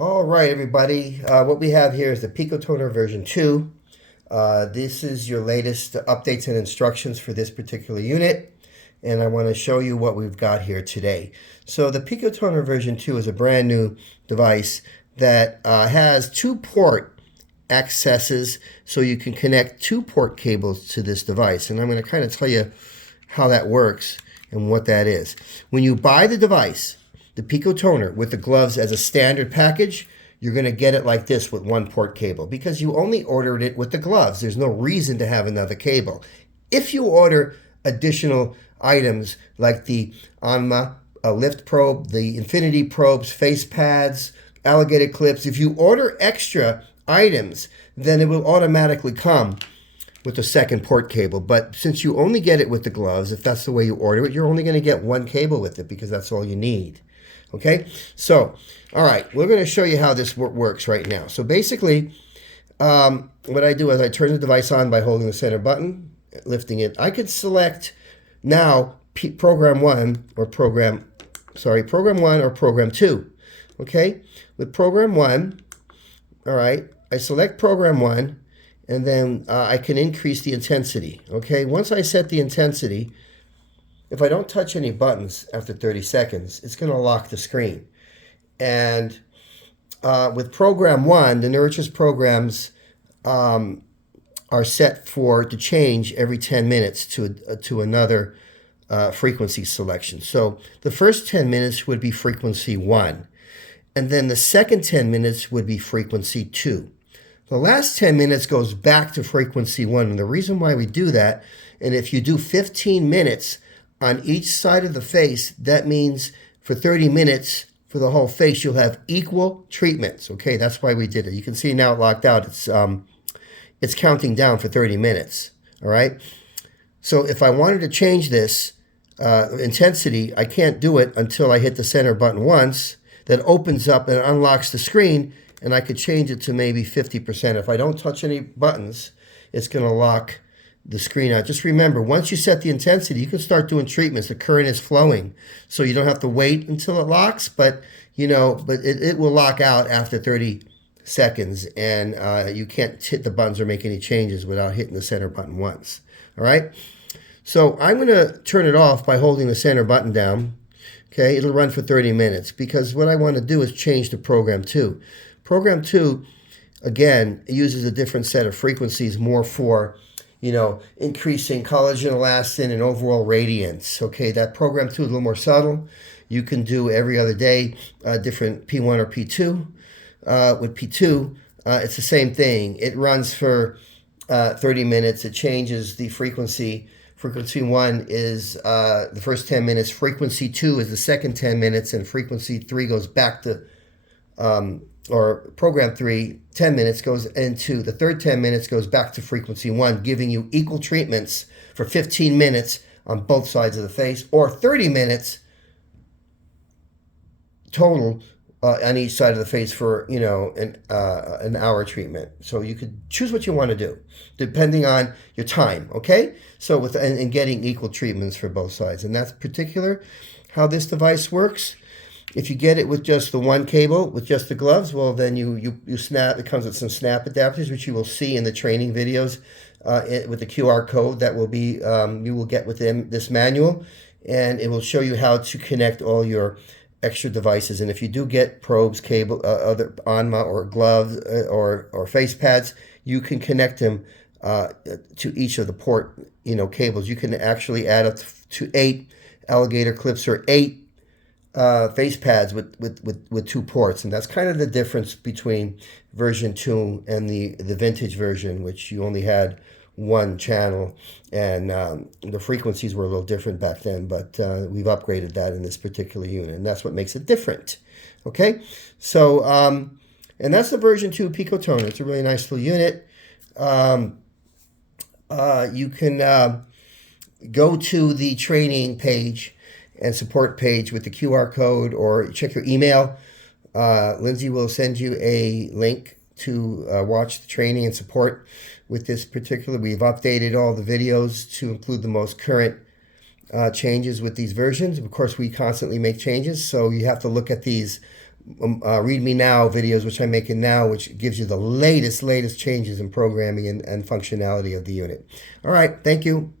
All right, everybody. What we have here is the PicoToner version 2. This is your latest updates and instructions for this particular unit, and I want to show you what we've got here today. So the PicoToner version 2 is a brand new device that has 2-port accesses, so you can connect 2-port cables to this device. And I'm going to kind of tell you how that works and what that is. When you buy the device, the PicoToner with the gloves as a standard package, you're going to get it like this with 1-port cable because you only ordered it with the gloves. There's no reason to have another cable. If you order additional items like the Anma lift probe, the infinity probes, face pads, alligator clips, if you order extra items, then it will automatically come with a 2nd-port cable. But since you only get it with the gloves, if that's the way you order it, you're only going to get 1 cable with it because that's all you need. Okay, so, all right, we're going to show you how this works right now. So basically, what I do is I turn the device on by holding the center button, lifting it. I could select now program 1 or program 2. Okay, with program 1, all right, I select program 1, and then I can increase the intensity. Okay, once I set the intensity, if I don't touch any buttons after 30 seconds, it's going to lock the screen. And with program 1, the Nurture's programs are set to change every 10 minutes to another frequency selection. So the first 10 minutes would be frequency 1. And then the second 10 minutes would be frequency 2. The last 10 minutes goes back to frequency 1. And the reason why we do that, and if you do 15 minutes on each side of the face, that means for 30 minutes for the whole face, you'll have equal treatments. Okay, that's why we did it. You can see now it locked out. It's counting down for 30 minutes. All right. So if I wanted to change this intensity, I can't do it until I hit the center button once. That opens up and unlocks the screen, and I could change it to maybe 50%. If I don't touch any buttons, it's going to lock the screen out. Just remember, once you set the intensity, you can start doing treatments. The current is flowing, so you don't have to wait until it locks, but it will lock out after 30 seconds, and you can't hit the buttons or make any changes without hitting the center button once. All right? So I'm going to turn it off by holding the center button down. Okay, it'll run for 30 minutes because what I want to do is change to program 2. Program 2, again, uses a different set of frequencies, more for increasing collagen, elastin, and overall radiance. Okay, that program 2 is a little more subtle. You can do every other day, different P1 or P2. With P2, it's the same thing. It runs for 30 minutes. It changes the frequency. Frequency 1 is the first 10 minutes. Frequency 2 is the second 10 minutes. And frequency 3 goes back to, or program 3, 10 minutes goes into, the third 10 minutes goes back to frequency 1, giving you equal treatments for 15 minutes on both sides of the face, or 30 minutes total on each side of the face for, an hour treatment. So you could choose what you want to do, depending on your time, okay? So and getting equal treatments for both sides. And that's particular how this device works. If you get it with just the 1 cable, with just the gloves, well, then you snap. It comes with some snap adapters, which you will see in the training videos with the QR code that will be you will get within this manual, and it will show you how to connect all your extra devices. And if you do get probes, cable, other Anma or gloves or face pads, you can connect them to each of the port cables. You can actually add up to 8 alligator clips or 8 face pads with 2 ports, and that's kind of the difference between version 2 and the vintage version, which you only had 1 channel, and the frequencies were a little different back then, but we've upgraded that in this particular unit, and that's what makes it different. Okay, so and that's the version 2 PicoToner. It's a really nice little unit. You can go to the training page and support page with the QR code, or check your email. Lindsay will send you a link to watch the training and support with this particular. We've updated all the videos to include the most current changes with these versions. Of course, we constantly make changes, so you have to look at these Read Me Now videos, which I'm making now, which gives you the latest changes in programming and functionality of the unit. All right, thank you.